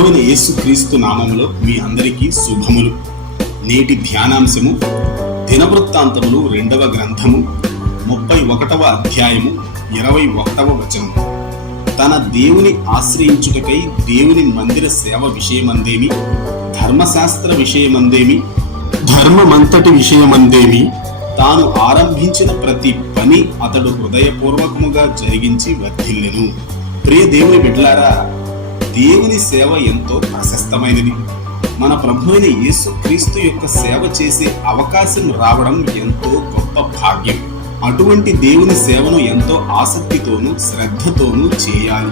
ప్రభువైన యేసుక్రీస్తు నామములో మీ అందరికీ శుభములు. నేటి ధ్యానాంశము దినవృత్తాంతములు 2వ గ్రంథము 31వ అధ్యాయము 21వ వచనం. తన దేవుని ఆశ్రయించుటకై దేవుని మందిర సేవ విషయమందేమి, ధర్మశాస్త్ర విషయమందేమి, ధర్మమంతటి విషయమందేమి తాను ఆరంభించిన ప్రతి పని అతడు హృదయపూర్వకముగా జరిగించి వర్ధిల్లెను. ప్రియ దేవుని బిడ్డలారా, దేవుని సేవ ఎంతో ప్రశస్తమైనది. మన ప్రభువైన యేసుక్రీస్తు యొక్క సేవ చేసే అవకాశం రావడం ఎంతో గొప్ప భాగ్యం. అటువంటి దేవుని సేవను ఎంతో ఆసక్తితోనూ శ్రద్ధతోనూ చేయాలి.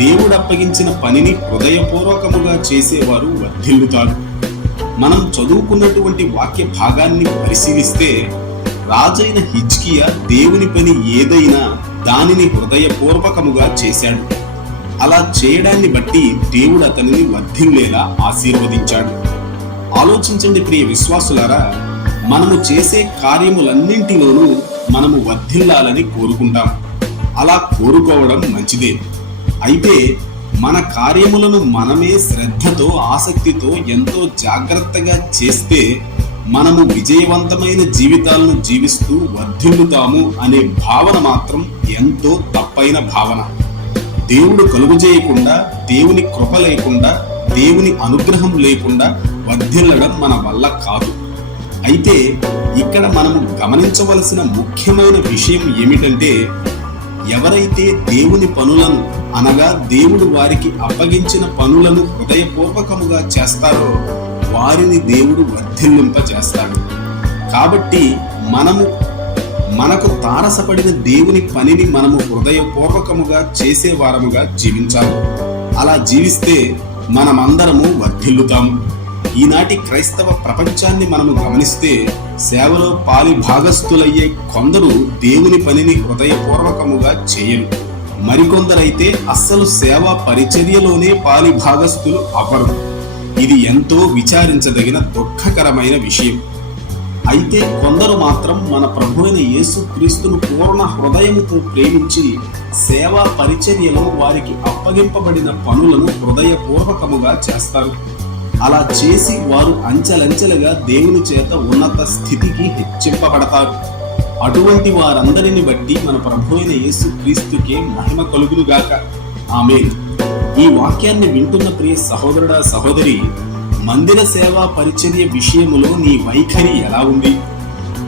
దేవుడు అప్పగించిన పనిని హృదయపూర్వకముగా చేసేవారు వర్ధిల్లుతారు. మనం చదువుకున్నటువంటి వాక్య భాగాన్ని పరిశీలిస్తే, రాజైన హిజ్కియా దేవుని పని ఏదైనా దానిని హృదయపూర్వకముగా చేశాడు. అలా చేయడాన్ని బట్టి దేవుడు అతనిని వర్ధిల్లేలా ఆశీర్వదించాడు. ఆలోచించండి ప్రియ విశ్వాసులారా, మనము చేసే కార్యములన్నింటిలోనూ మనము వర్ధిల్లాలని కోరుకుంటాం. అలా కోరుకోవడం మంచిదే. అయితే మన కార్యములను మనమే శ్రద్ధతో ఆసక్తితో ఎంతో జాగ్రత్తగా చేస్తే మనము విజయవంతమైన జీవితాలను జీవిస్తూ వర్ధిల్లుతాము అనే భావన మాత్రం ఎంతో తప్పైన భావన. దేవుడు కలుగజేయకుండా, దేవుని కృప లేకుండా, దేవుని అనుగ్రహం లేకుండా వర్ధిల్లడం మన వల్ల కాదు. అయితే ఇక్కడ మనము గమనించవలసిన ముఖ్యమైన విషయం ఏమిటంటే, ఎవరైతే దేవుని పనులను అనగా దేవుడు వారికి అప్పగించిన పనులను హృదయపూర్వకముగా చేస్తారో వారిని దేవుడు వర్ధిల్లింపజేస్తాడు. కాబట్టి మనకు తారసపడిన దేవుని పనిని మనము హృదయపూర్వకముగా చేసేవారముగా జీవించాలి. అలా జీవిస్తే మనమందరము వర్ధిల్లుతాము. ఈనాటి క్రైస్తవ ప్రపంచాన్ని మనము గమనిస్తే, సేవలో పాలి భాగస్థులయ్యే కొందరు దేవుని పనిని హృదయపూర్వకముగా చేయరు. మరికొందరైతే అస్సలు సేవా పరిచర్యలోనే పాలి భాగస్థులు అవ్వరు. ఇది ఎంతో విచారించదగిన దుఃఖకరమైన విషయం. అయితే కొందరు మాత్రం మన ప్రభువైన యేసుక్రీస్తును పూర్ణ హృదయముతో ప్రేమించి సేవా పరిచర్యలో వారికి అప్పగింపబడిన పనులను హృదయపూర్వకముగా చేస్తారు. అలా చేసి వారు అంచెలంచెలుగా దేవుని చేత ఉన్నత స్థితికి హెచ్చింపబడతారు. అటువంటి వారందరిని బట్టి మన ప్రభువైన యేసుక్రీస్తుకే మహిమ కలుగునుగాక. ఆమేన్. ఈ వాక్యాన్ని వింటున్న ప్రియ సహోదరుడా, సహోదరి, మందిర సేవా పరిచర్య విషయములో నీ వైఖరి ఎలా ఉంది?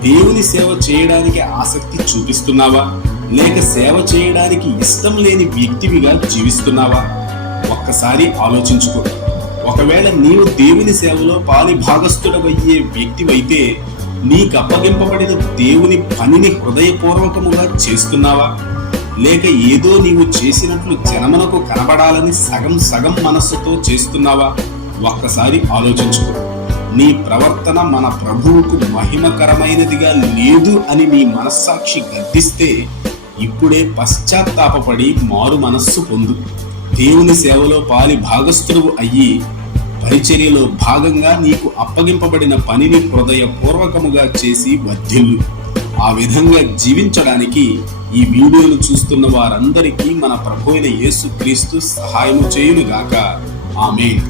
దేవుని సేవ చేయడానికి ఆసక్తి చూపిస్తున్నావా, లేక సేవ చేయడానికి ఇష్టం లేని వ్యక్తివిగా జీవిస్తున్నావా? ఒక్కసారి ఆలోచించుకో. ఒకవేళ నీవు దేవుని సేవలో పాలి భాగస్థుడవయ్యే వ్యక్తివైతే, నీకు అప్పగింపబడిన దేవుని పనిని హృదయపూర్వకముగా చేస్తున్నావా, లేక ఏదో నీవు చేసినట్లు జనమునకు కనబడాలని సగం మనస్సుతో చేస్తున్నావా? ఒక్కసారి ఆలోచించుకో. నీ ప్రవర్తన మన ప్రభువుకు మహిమకరమైనదిగా లేదు అని నీ మనస్సాక్షి గద్దిస్తే, ఇప్పుడే పశ్చాత్తాపపడి మారు మనస్సు పొందు. దేవుని సేవలో పాలి భాగస్థుడు అయ్యి పరిచర్యలో భాగంగా నీకు అప్పగింపబడిన పనిని హృదయపూర్వకముగా చేసి వర్ధిల్లు. ఆ విధంగా జీవించడానికి ఈ వీడియోను చూస్తున్న వారందరికీ మన ప్రభువైన యేసుక్రీస్తు సహాయము చేయునుగాక. ఆమేన్.